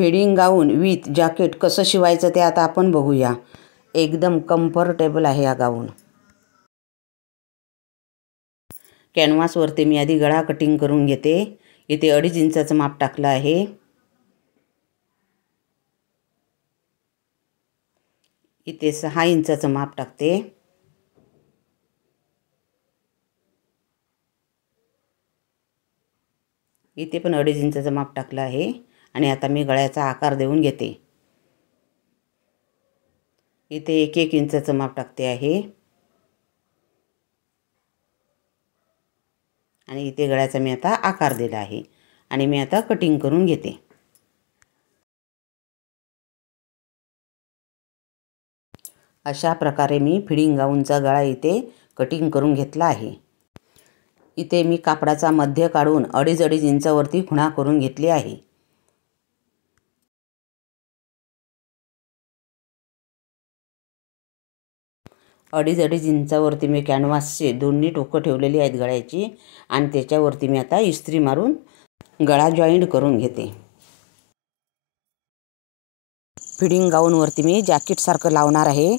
Feeding gown with jacket कसं शिवायचं ते आता आपण बघूया। एकदम कम्फर्टेबल आहे हा गाऊन। कॅनव्हासवरती मी आधी गळा कटिंग करून घेते। इथे 2.5 इंचाचं माप टाकलं आहे। इथे 6 इंचाचं माप टाकते। इथे पण 2.5 इंचाचं माप टाकलं आहे आणि आता मी गळ्याचा आकार देऊन घेते। इथे 1-1 इंचाचं माप टाकते आहे आणि इथे गळ्याचा मी आता आकार दिला आहे आणि मी आता कटिंग करून घेते। अशा प्रकारे मी फिडिंग गाऊनचा गळा इथे कटिंग करून घेतला आहे। इथे मी कापडाचा मध्य काढून 2.5 इंचावरती खुणा करून घेतली आहे। अडीच इंचावरती मी कॅनव्हासचे दोन्ही टोकं ठेवलेली आहेत गळ्याची आणि त्याच्यावरती मी आता इस्त्री मारून गळा जॉईंट करून घेते। फिडिंग गाऊनवरती मी जॅकेटसारखं लावणार आहे।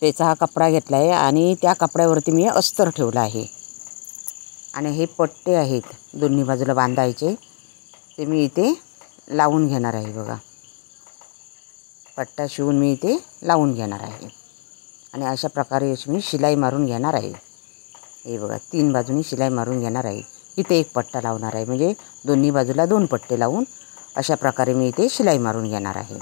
त्याचा हा कपडा घेतला आहे आणि त्या कपड्यावरती मी अस्तर ठेवला आहे आणि हे पट्टे आहेत दोन्ही बाजूला बांधायचे, ते मी इथे लावून घेणार आहे। बघा, पट्टा शिवून मी इथे लावून घेणार आहे आणि अशा प्रकारे मी शिलाई मारून घेणार आहे। हे बघा, 3 बाजूनी शिलाई मारून घेणार आहे। इथे एक पट्टा लावणार आहे, म्हणजे दोन्ही बाजूला 2 पट्टे लावून अशा प्रकारे मी इथे शिलाई मारून घेणार आहे।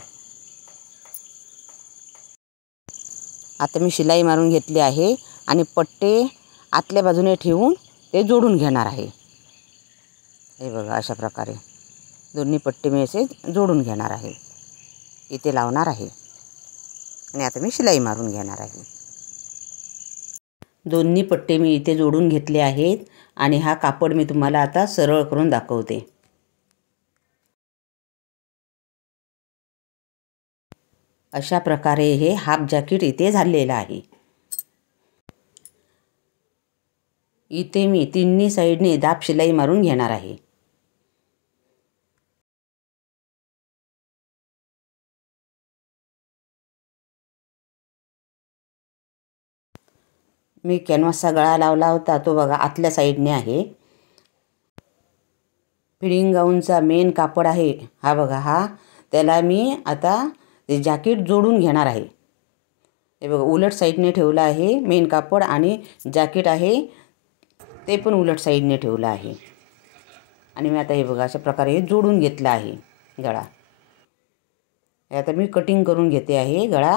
आता मी शिलाई मारून घेतली आहे आणि पट्टे आतल्या बाजूने ठेवून ते जोडून घेणार आहे। हे बघा, अशा प्रकारे दोन्ही पट्टे मी असे जोडून घेणार आहे, इथे लावणार आहे आणि आता मी शिलाई मारून घेणार आहे। दोन्ही पट्टे मी इथे जोडून घेतले आहेत आणि हा कापड मी तुम्हाला आता सरळ करून दाखवते। अशा प्रकारे हे हाफ जॅकेट इथे झालेलं आहे। इथे मी तिन्ही साईडने दाब शिलाई मारून घेणार आहे। मी कॅनव्हासचा गळा लावला होता तो बघा आतल्या साईडने आहे। फिडिंग गाऊनचा मेन कापड आहे हा बघा, हा त्याला मी आता जॅकेट जोडून घेणार आहे। हे बघा, उलट साईडने ठेवलं आहे मेन कापड आणि जॅकेट आहे ते पण उलट साईडने ठेवलं आहे आणि मी आता हे बघा अशा प्रकारे जोडून घेतला आहे गळा। आता मी कटिंग करून घेते आहे गळा।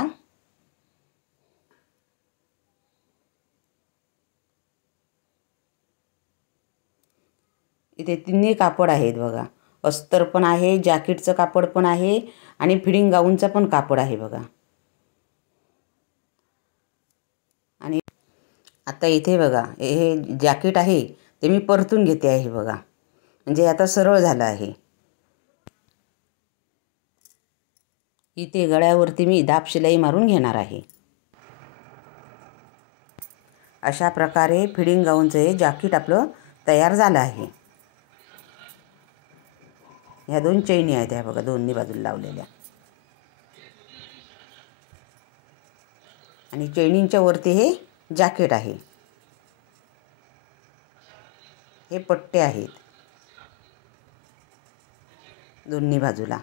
इथे तिन्ही कापड आहेत बघा, अस्तर पण आहे, जॅकेटचं कापड पण आहे आणि फिडिंग गाऊनचं पण कापड आहे बघा। आणि आता इथे बघा हे जॅकेट आहे ते मी परतून घेते आहे बघा, म्हणजे आता सरळ झालं आहे। इथे गळ्यावरती मी दाब शिलाई मारून घेणार आहे। अशा प्रकारे फिडिंग गाऊनचं हे जॅकेट आपलं तयार झालं आहे। ह्या 2 चैनी आहेत ह्या बघा, दोन्ही बाजूला लावलेल्या आणि चैनींच्या वरती हे जॅकेट आहे। हे पट्टे आहेत दोन्ही बाजूला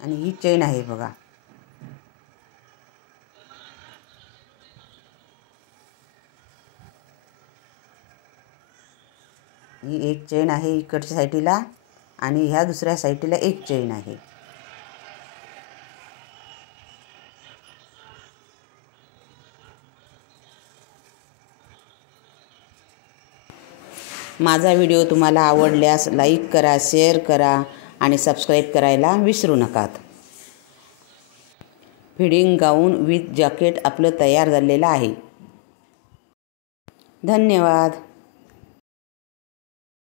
आणि ही चैन आहे बघा। ही एक चैन आहे इकडच्या साईडला आणि ह्या दुसऱ्या साईडला एक चैन आहे। माझा व्हिडिओ तुम्हाला आवडल्यास लाईक करा, शेअर करा आणि सबस्क्राईब करायला विसरू नका। फिडिंग गाऊन विथ जॅकेट आपलं तयार झालेलं आहे। धन्यवाद।